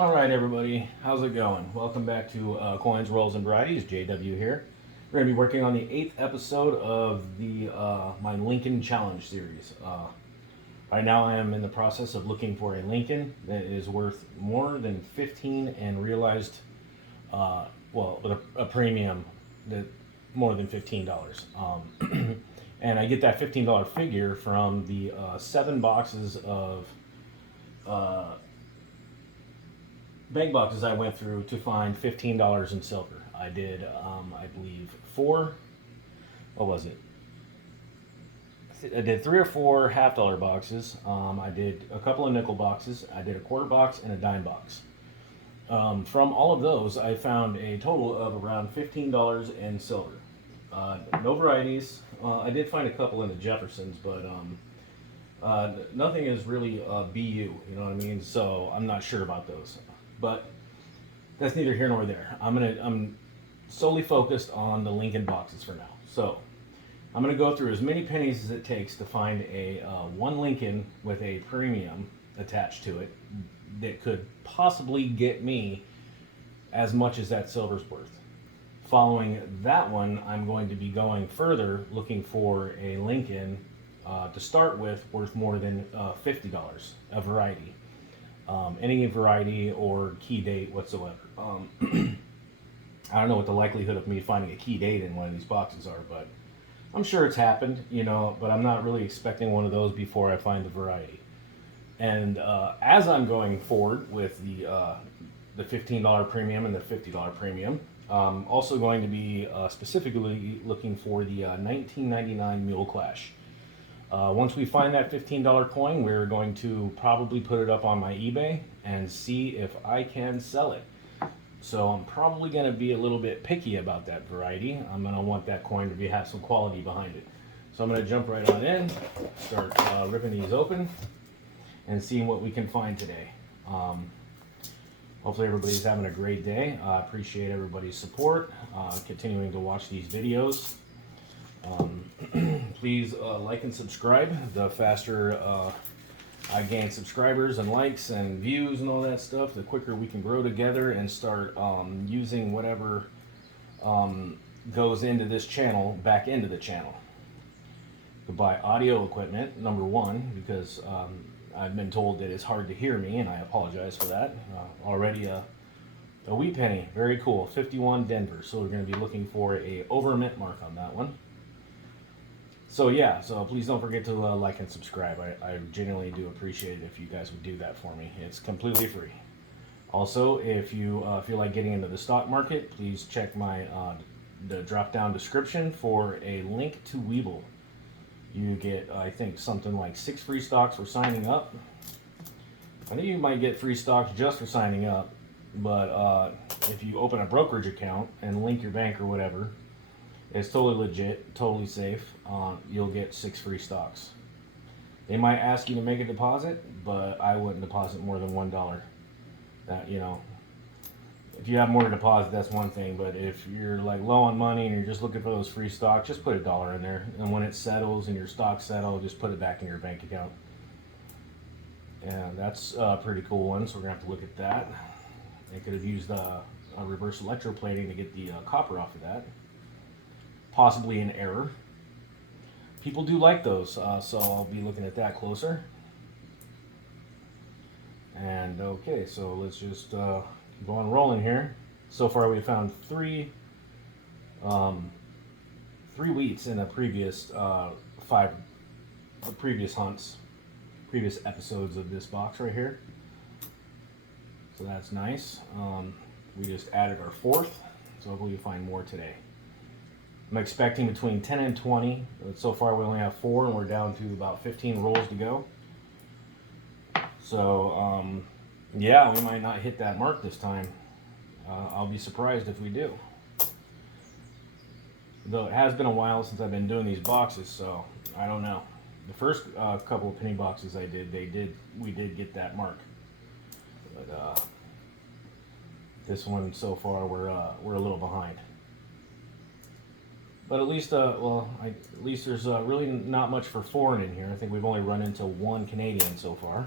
All right, everybody, how's it going? Welcome back to Coins, Rolls, and Varieties. JW here. We're going to be working on the 8th episode of the my Lincoln Challenge series. Right now, I am in the process of looking for a Lincoln that is worth more than 15 and realized, with a premium that more than $15. And I get that $15 figure from the 7 boxes of bank boxes I went through to find $15 in silver. I did, I believe, I did 3 or 4 half-dollar boxes. I did a couple of nickel boxes. I did a quarter box and a dime box. From all of those, I found a total of around $15 in silver. No varieties. I did find a couple in the Jeffersons, but nothing is really BU, you know what I mean? So I'm not sure about those. But that's neither here nor there. I'm solely focused on the Lincoln boxes for now. So I'm gonna go through as many pennies as it takes to find a one Lincoln with a premium attached to it that could possibly get me as much as that silver's worth. Following that one, I'm going to be going further looking for a Lincoln to start with worth more than $50, a variety. Any variety or key date whatsoever. I don't know what the likelihood of me finding a key date in one of these boxes are, but I'm sure it's happened, you know, but I'm not really expecting one of those before I find the variety. And as I'm going forward with the $15 premium and the $50 premium, also going to be specifically looking for the 1999 Mule Clash. Once we find that $15 coin, we're going to probably put it up on my eBay and see if I can sell it. So I'm probably going to be a little bit picky about that variety. I'm going to want that coin to have some quality behind it. So I'm going to jump right on in, start ripping these open, and seeing what we can find today. Hopefully everybody's having a great day. I appreciate everybody's support, continuing to watch these videos. Please like and subscribe. The faster I gain subscribers and likes and views and all that stuff, the quicker we can grow together and start using whatever goes into this channel back into the channel. To buy audio equipment, number one, because I've been told that it's hard to hear me, and I apologize for that. Already a wheat penny, very cool, 51 Denver. So we're going to be looking for a over mint mark on that one. So yeah, so please don't forget to like and subscribe. I genuinely do appreciate it if you guys would do that for me. It's completely free. Also, if you feel like getting into the stock market, please check my the drop-down description for a link to Webull. You get, I think, something like 6 free stocks for signing up. I think you might get free stocks just for signing up, but if you open a brokerage account and link your bank or whatever, it's totally legit, totally safe. You'll get 6 free stocks. They might ask you to make a deposit, but I wouldn't deposit more than $1. That, you know, if you have more to deposit, that's one thing. But if you're like low on money and you're just looking for those free stocks, just put $1 in there. And when it settles and your stocks settle, just put it back in your bank account. And that's a pretty cool one. So we're gonna have to look at that. They could have used a reverse electroplating to get the copper off of that. Possibly an error. People do like those, so I'll be looking at that closer. And okay, so let's just go on rolling here. So far we found three wheats in the previous previous hunts, previous episodes of this box right here. So that's nice. We just added our 4th, so hopefully we find more today. I'm expecting between 10 and 20. So far we only have 4 and we're down to about 15 rolls to go. So yeah, we might not hit that mark this time. I'll be surprised if we do. Though it has been a while since I've been doing these boxes, so I don't know. The first couple of penny boxes I did, we did get that mark. But this one so far we're a little behind. But at least, at least there's really not much for foreign in here. I think we've only run into 1 Canadian so far.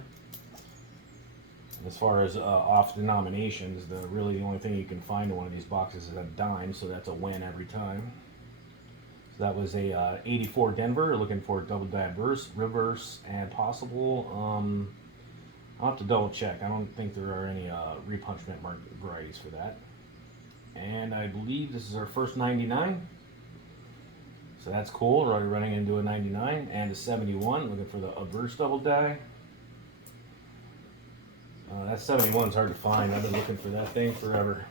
As far as off denominations, really the only thing you can find in one of these boxes is a dime, so that's a win every time. So that was a 84 Denver, looking for double diverse, reverse, and possible. I'll have to double check. I don't think there are any repunchment mark varieties for that. And I believe this is our first 99. So that's cool. We're already running into a 99 and a 71, looking for the averse double die. That 71 is hard to find. I've been looking for that thing forever.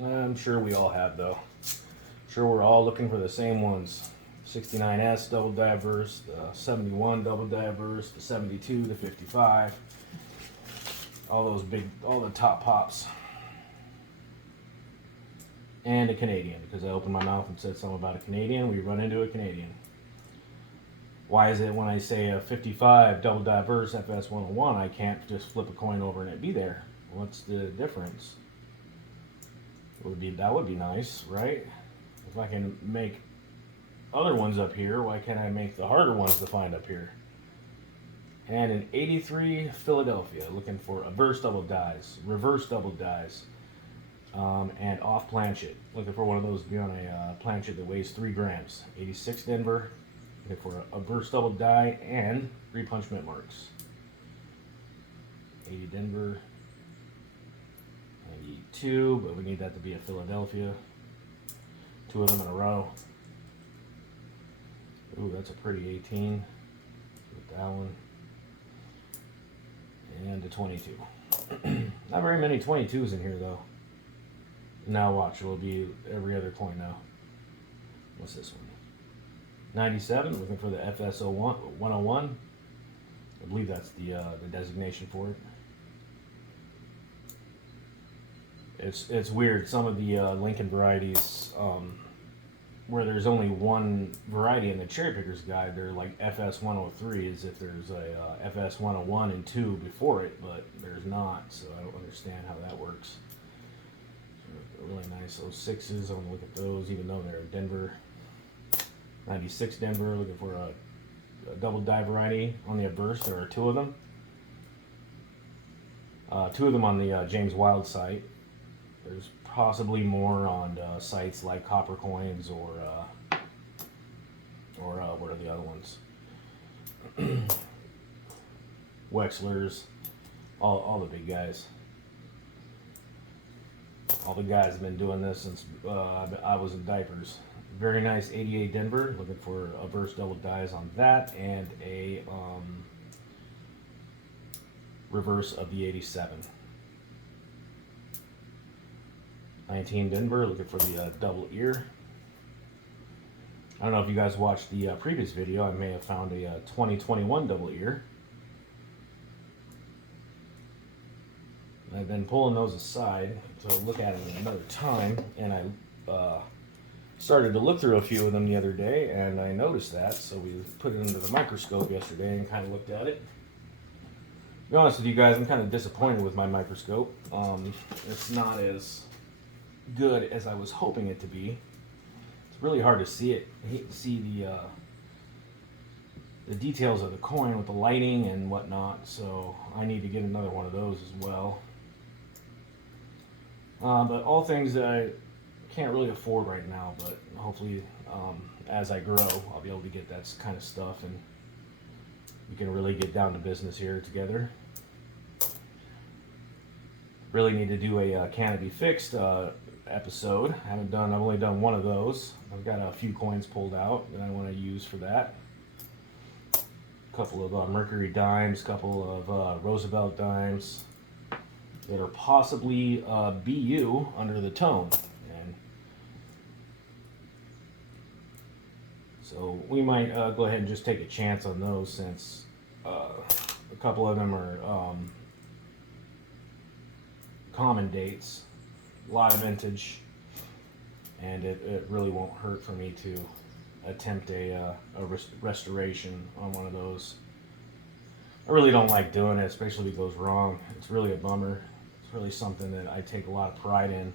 I'm sure we all have, though. I'm sure we're all looking for the same ones. 69S double diverse, the 71 double diverse, the 72, the 55. All those big, all the top pops. And a Canadian, because I opened my mouth and said something about a Canadian. We run into a Canadian. Why is it when I say a 55 double diverse FS101, I can't just flip a coin over and it be there? What's the difference? That would be nice, right? If I can make other ones up here, why can't I make the harder ones to find up here? And an 83 Philadelphia, looking for averse double dies, reverse double dies, and off planchet. Looking for one of those to be on a planchet that weighs 3 grams. 86 Denver. Looking for a averse double die and repunchment marks. 80 Denver. 92, but we need that to be a Philadelphia. 2 of them in a row. Ooh, that's a pretty 18. Get that one. And a 22. Not very many 22s in here, though. Now watch, it'll be every other coin now. What's this one? 97, looking for the FS101. I believe that's the designation for it. It's weird. Some of the Lincoln varieties, where there's only one variety in the cherry picker's guide, they're like FS103, as if there's a FS101 and 2 before it, but there's not. So I don't understand how that works. Really nice. Those 6s, I want to look at those, even though they're Denver. 96 Denver, looking for a double die variety on the averse. There are 2 of them. 2 of them on the James Wild site. There's possibly more on sites like Copper Coins or what are the other ones? Wexler's, all the big guys. All the guys have been doing this since I was in diapers. Very nice 88 Denver, looking for averse double dies on that, and a reverse of the 87. 19 Denver, looking for the double ear. I don't know if you guys watched the previous video, I may have found a 2021 double ear. I've been pulling those aside to look at them another time, and I started to look through a few of them the other day, and I noticed that, so we put it under the microscope yesterday and kind of looked at it. To be honest with you guys, I'm kind of disappointed with my microscope. It's not as good as I was hoping it to be. It's really hard to see it, see the details of the coin with the lighting and whatnot, so I need to get another one of those as well. But all things that I can't really afford right now, but hopefully as I grow, I'll be able to get that kind of stuff, and we can really get down to business here together. Really need to do a Can It Be Fixed episode. I've only done one of those. I've got a few coins pulled out that I want to use for that. A couple of Mercury dimes, a couple of Roosevelt dimes that are possibly BU under the tone. And so we might go ahead and just take a chance on those, since a couple of them are common dates, a lot of vintage, and it really won't hurt for me to attempt a restoration on one of those. I really don't like doing it, especially if it goes wrong. It's really a bummer. It's really something that I take a lot of pride in.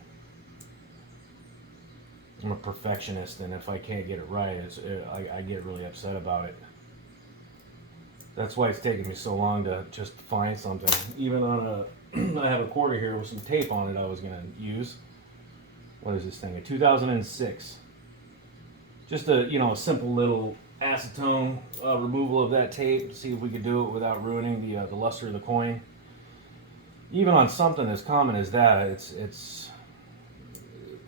I'm a perfectionist, and if I can't get it right, I get really upset about it. That's why it's taken me so long to just find something. Even on I have a quarter here with some tape on it I was going to use. What is this thing? A 2006. Just a, you know, a simple little acetone removal of that tape to see if we could do it without ruining the luster of the coin. Even on something as common as that, it's it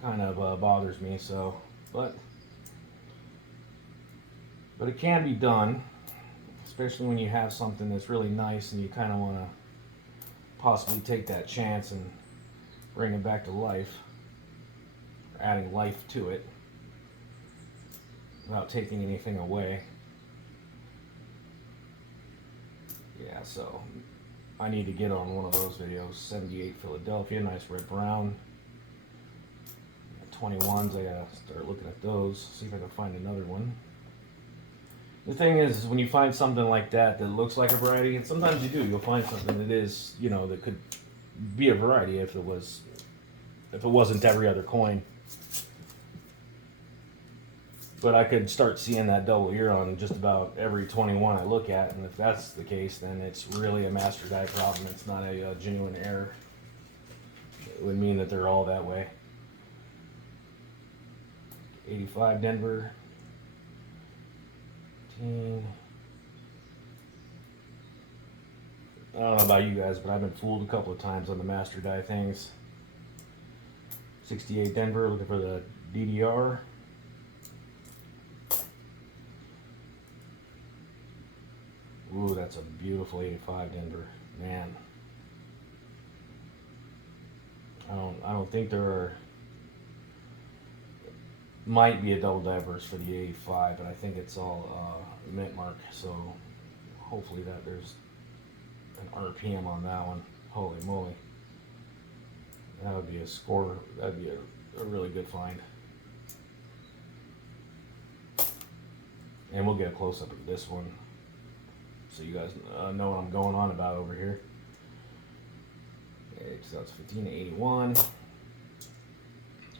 kind of bothers me. So, but it can be done, especially when you have something that's really nice and you kind of want to possibly take that chance and bring it back to life, or adding life to it without taking anything away. Yeah, so I need to get on one of those videos. 78 Philadelphia, nice red brown. 21s, I gotta start looking at those, see if I can find another one. The thing is when you find something like that that looks like a variety, and sometimes you do, you'll find something that is, you know, that could be a variety if it wasn't every other coin. But I could start seeing that double ear on just about every 21 I look at, and if that's the case, then it's really a master die problem. It's not a genuine error. It would mean that they're all that way. 85 Denver. 18. I don't know about you guys, but I've been fooled a couple of times on the master die things. 68 Denver, looking for the DDR. Ooh, that's a beautiful 85 Denver, man. I don't think there are. Might be a double diverse for the 85, but I think it's all mint mark. So hopefully that there's an RPM on that one. Holy moly, that would be a score. That'd be a really good find. And we'll get a close up of this one, so you guys know what I'm going on about over here. Okay, 2015 to 81.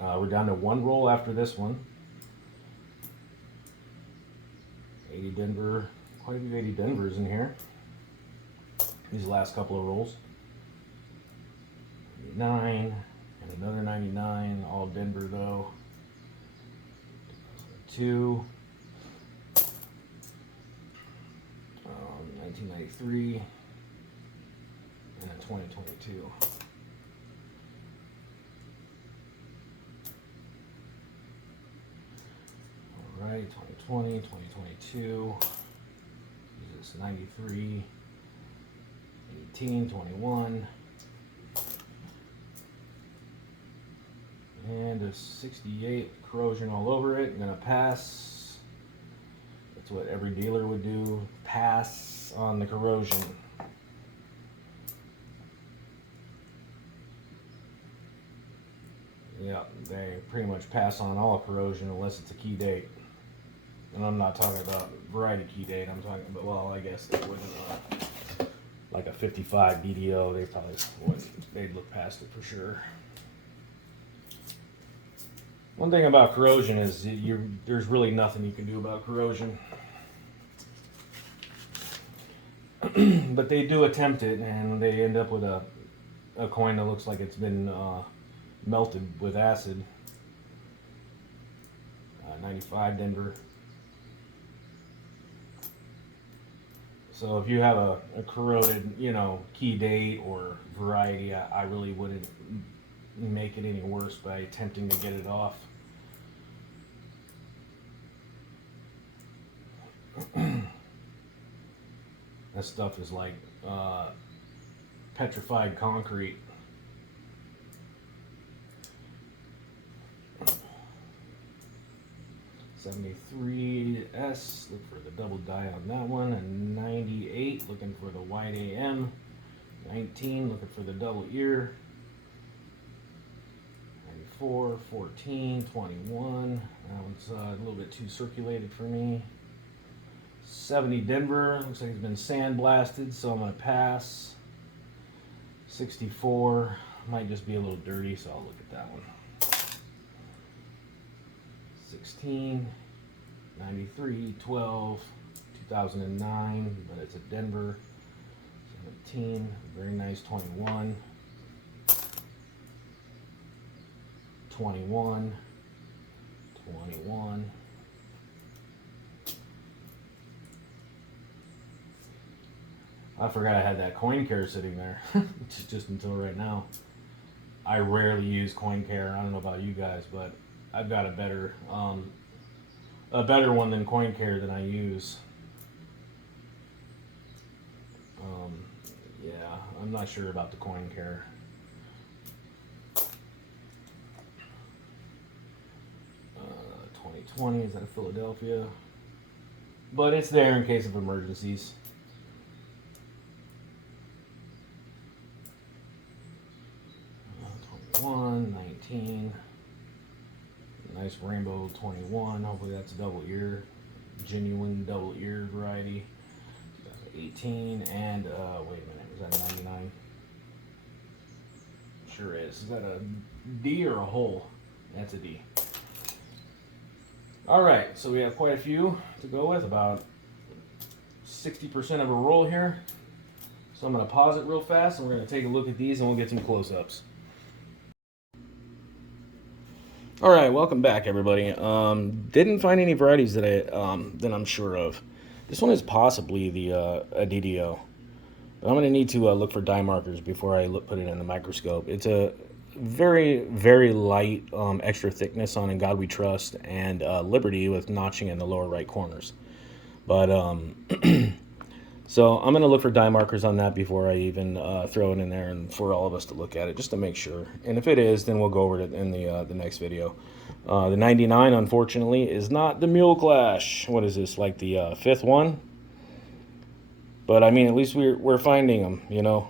We're down to one roll after this one. 80 Denver, quite a few 80 Denvers in here. These last couple of rolls. 99 and another 99, all Denver though. 2002. 1993 and a 2022. All right, 2020, 2022. This is 93, 18, 21, and a 68 corrosion all over it. I'm gonna pass. That's what every dealer would do. Pass on the corrosion. Yeah, they pretty much pass on all corrosion unless it's a key date. And I'm not talking about variety key date. I'm talking about, well, I guess it wouldn't, like a 55 BDO. They probably wouldn't. They'd look past it for sure. One thing about corrosion is there's really nothing you can do about corrosion. But they do attempt it, and they end up with a coin that looks like it's been melted with acid. 95 Denver. So if you have a corroded, you know, key date or variety, I really wouldn't make it any worse by attempting to get it off. That stuff is like petrified concrete. '73S, look for the double die on that one, and 98, looking for the white AM. 19, looking for the double ear. 94, 14, 21. That one's a little bit too circulated for me. 70 Denver, looks like it's been sandblasted, so I'm going to pass. 64, might just be a little dirty, so I'll look at that one. 16, 93, 12, 2009, but it's a Denver. 17, very nice 21. 21, 21. I forgot I had that coin care sitting there just until right now. I rarely use coin care. I don't know about you guys, but I've got a better one than coin care that I use. Yeah, I'm not sure about the coin care. 2020, is that a Philadelphia? But it's there in case of emergencies. 21, 19. Nice rainbow 21. Hopefully that's a double ear. Genuine double ear variety. 18 and wait a minute, was that a 99? Sure is. Is that a D or a hole? That's a D. Alright, so we have quite a few to go with, about 60% of a roll here. So I'm going to pause it real fast and we're going to take a look at these and we'll get some close-ups. Alright, welcome back everybody. Didn't find any varieties that I'm sure of. This one is possibly the a DDO. But I'm going to need to look for dye markers before I put it in the microscope. It's a very, very light extra thickness on In God We Trust and Liberty with notching in the lower right corners. But so I'm going to look for dye markers on that before I even throw it in there and for all of us to look at it just to make sure. And if it is, then we'll go over it in the next video. The 99, unfortunately, is not the Mule Clash. What is this, like the fifth one? But I mean, at least we're finding them, you know.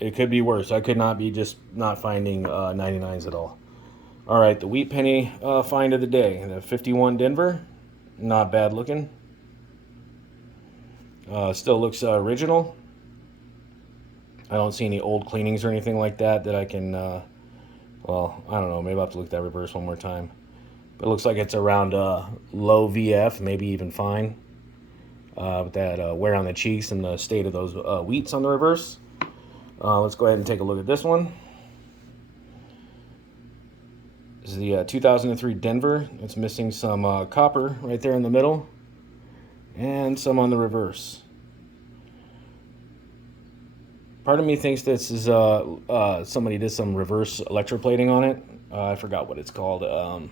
It could be worse. I could not be just not finding 99s at all. All right, the wheat penny find of the day. The 51 Denver, not bad looking. Still looks original. I don't see any old cleanings or anything like that I can, well, I don't know. Maybe I'll have to look at that reverse one more time. But it looks like it's around low VF, maybe even fine. With that wear on the cheeks and the state of those wheats on the reverse. Let's go ahead and take a look at this one. This is the 2003 Denver. It's missing some copper right there in the middle and some on the reverse. Part of me thinks this is somebody did some reverse electroplating on it. I forgot what it's called.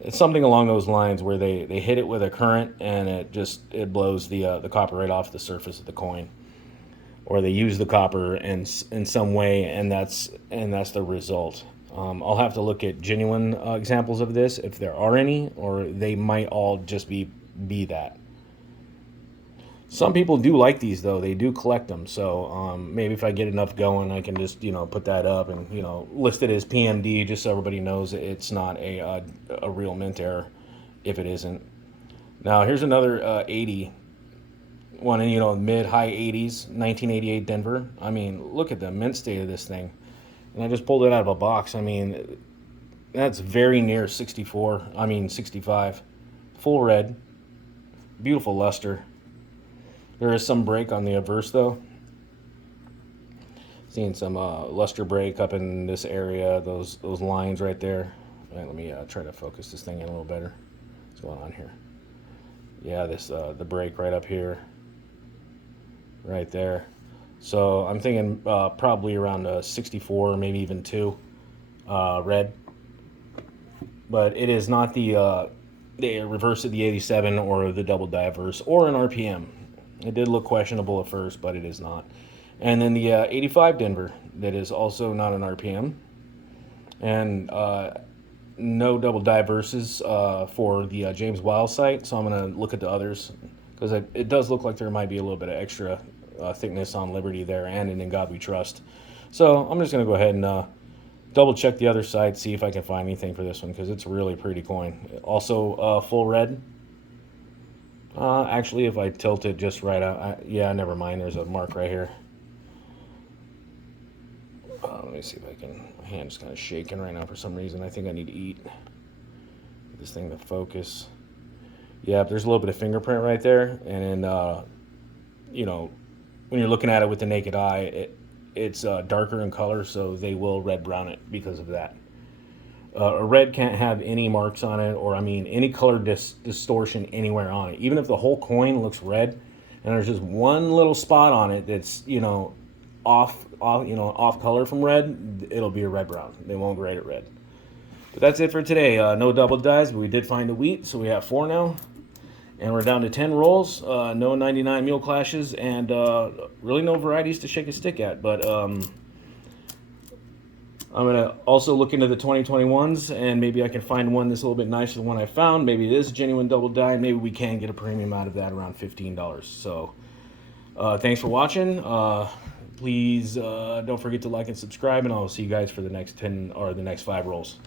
It's something along those lines where they hit it with a current and it blows the copper right off the surface of the coin, or they use the copper in some way, and that's the result. I'll have to look at genuine examples of this if there are any, or they might all just be that. Some people do like these though; they do collect them. So maybe if I get enough going, I can just put that up and list it as PMD, just so everybody knows it's not a real mint error if it isn't. Now here's another 80 one in mid-high 80s, 1988 Denver. I mean, look at the mint state of this thing. And I just pulled it out of a box. I mean, that's very near 64. I mean 65. Full red, beautiful luster. There is some break on the obverse though. Seeing some luster break up in this area, those lines right there. Right, let me try to focus this thing in a little better. What's going on here? Yeah, this the break right up here, right there. So I'm thinking probably around 64, maybe even 2 red. But it is not the reverse of the 87 or the double diverse or an RPM. It did look questionable at first, but it is not. And then the 85 Denver, that is also not an RPM. And no double diverses for the James Wild site, so I'm going to look at the others, because it does look like there might be a little bit of extra thickness on Liberty there and in God We Trust. So I'm just going to go ahead and double check the other side, see if I can find anything for this one, because it's a really pretty coin. Also full red. Actually, if I tilt it just right out, yeah, never mind. There's a mark right here. Let me see if I can. My hand's kind of shaking right now for some reason. I think I need to eat. Get this thing to focus. Yeah, there's a little bit of fingerprint right there, and then when you're looking at it with the naked eye, it's darker in color, so they will red brown it because of that. A red can't have any marks on it, or I mean any color distortion anywhere on it. Even if the whole coin looks red and there's just one little spot on it that's, you know, off color from red, it'll be a red brown. They won't grade it red. But that's it for today. No double dies, but we did find the wheat, so we have 4 now. And we're down to 10 rolls, no 99 Mule Clashes, and really no varieties to shake a stick at. But I'm going to also look into the 2021s, and maybe I can find one that's a little bit nicer than one I found. Maybe it is a genuine double die, and maybe we can get a premium out of that around $15. So thanks for watching. Please don't forget to like and subscribe, and I'll see you guys for the next 10 or the next 5 rolls.